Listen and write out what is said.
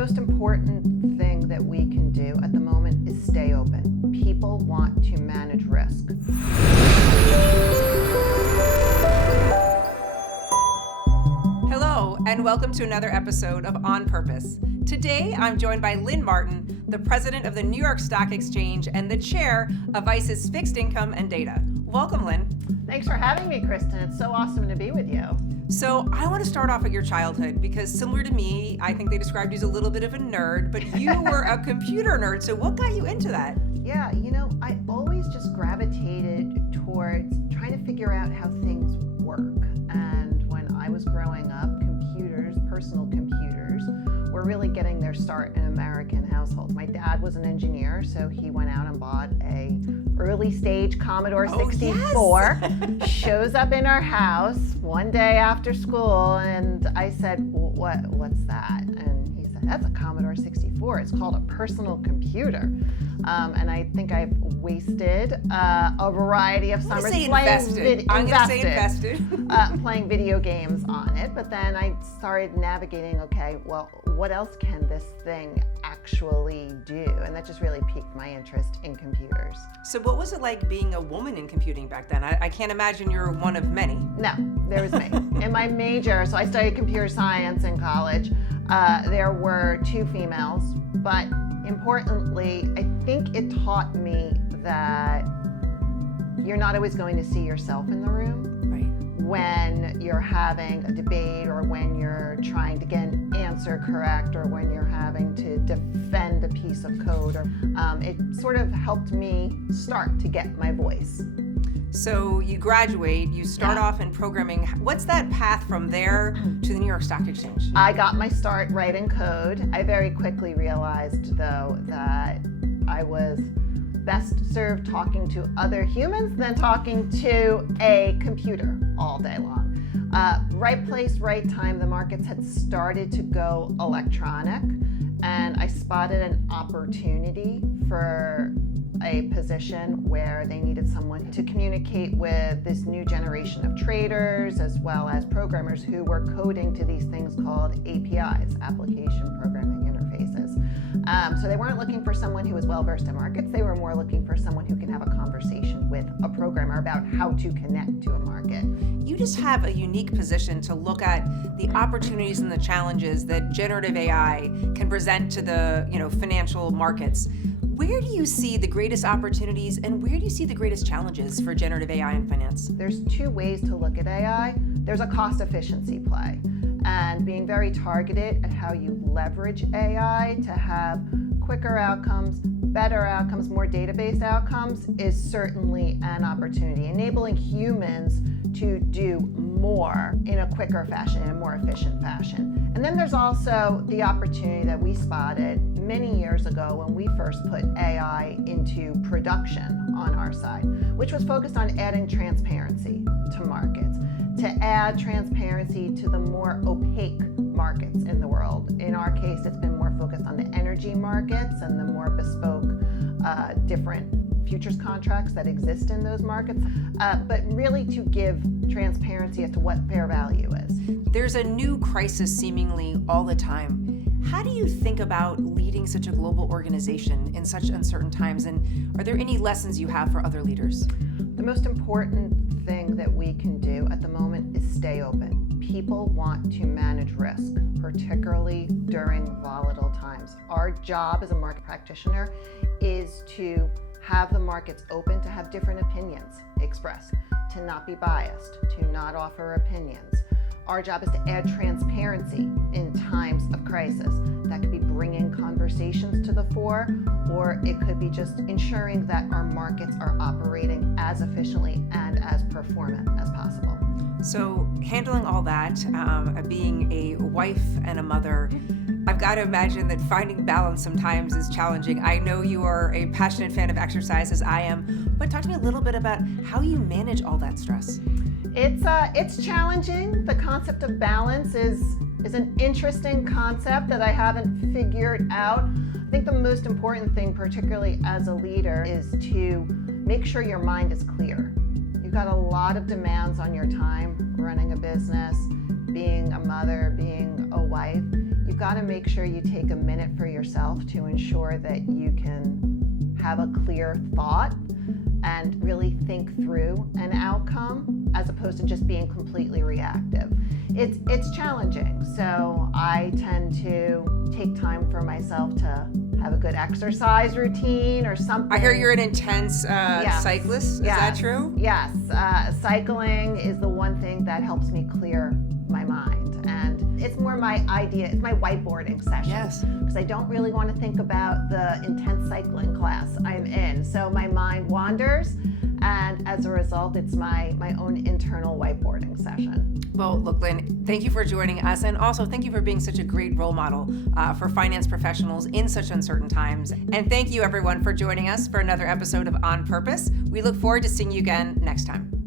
most important thing that we can do at the moment is stay open. People want to manage risk. Hello, and welcome to another episode of On Purpose. Today, I'm joined by Lynn Martin, the president of the New York Stock Exchange and the chair of ICE's Fixed Income and Data. Welcome, Lynn. Thanks for having me, Kristin. It's so awesome to be with you. So I want to start off at your childhood because similar to me, I think they described you as a little bit of a nerd, but you were a computer nerd. So what got you into that? Yeah, I always just gravitated towards trying to figure out how things work. And when I was growing up, computers, personal computers, were really getting their start in American households. My dad was an engineer, so he went out and bought a early stage Commodore 64, yes. Shows up in our house one day after school, and I said, what's that? And he said, that's a Commodore 64. It's called a personal computer. And I think I've wasted a variety of summers playing video games on it. But then I started navigating, what else can this thing actually do? And that just really piqued my interest in computers. So what was it like being a woman in computing back then? I can't imagine you're one of many. No, there was me. In my major, so I studied computer science in college, there were 2 females, but importantly, I think it taught me that you're not always going to see yourself in the room. Right. When you're having a debate, or when you're trying to get an answer correct, or when you're having to defend a piece of code, or it sort of helped me start to get my voice. So you graduate, you start off in programming. What's that path from there to the New York Stock Exchange? I got my start writing code. I very quickly realized, though, that I was best served talking to other humans than talking to a computer all day long. Right place, right time. The markets had started to go electronic, and I spotted an opportunity for a position where they needed someone to communicate with this new generation of traders as well as programmers who were coding to these things called APIs, application programming interfaces. So they weren't looking for someone who was well-versed in markets. They were more looking for someone who can have a conversation with a programmer about how to connect to a market. You just have a unique position to look at the opportunities and the challenges that generative AI can present to the financial markets. Where do you see the greatest opportunities, and where do you see the greatest challenges for generative AI in finance? There's 2 ways to look at AI. There's a cost efficiency play, and being very targeted at how you leverage AI to have quicker outcomes, better outcomes, more database outcomes is certainly an opportunity. Enabling humans to do more in a quicker fashion, in a more efficient fashion. And then there's also the opportunity that we spotted many years ago when we first put AI into production on our side, which was focused on adding transparency to markets, to add transparency to the more opaque markets in the world. In our case, it's been more focused on the energy markets and the more bespoke, different futures contracts that exist in those markets, but really to give transparency as to what fair value is. There's a new crisis seemingly all the time. How do you think about leading such a global organization in such uncertain times, and are there any lessons you have for other leaders? The most important thing that we can do at the moment is stay open. People want to manage risk, particularly during volatile times. Our job as a market practitioner is to have the markets open, to have different opinions expressed, to not be biased, to not offer opinions. Our job is to add transparency in times of crisis. That could be bringing conversations to the fore, or it could be just ensuring that our markets are operating as efficiently and as performant as possible. So handling all that, being a wife and a mother, I've got to imagine that finding balance sometimes is challenging. I know you are a passionate fan of exercise, as I am, but talk to me a little bit about how you manage all that stress. It's challenging. The concept of balance is an interesting concept that I haven't figured out. I think the most important thing, particularly as a leader, is to make sure your mind is clear. You've got a lot of demands on your time running a business, being a mother, being a wife. You got to make sure you take a minute for yourself to ensure that you can have a clear thought and really think through an outcome as opposed to just being completely reactive. It's challenging, so I tend to take time for myself to have a good exercise routine or something. I hear you're an intense cyclist. Is that true? Yes. Cycling is the one thing that helps me clear my mind. And it's more my idea, it's my whiteboarding session. Yes. Because I don't really want to think about the intense cycling class I'm in. So my mind wanders, and as a result, it's my own internal whiteboarding session. Well, look, Lynn, thank you for joining us, and also thank you for being such a great role model for finance professionals in such uncertain times. And thank you, everyone, for joining us for another episode of On Purpose. We look forward to seeing you again next time.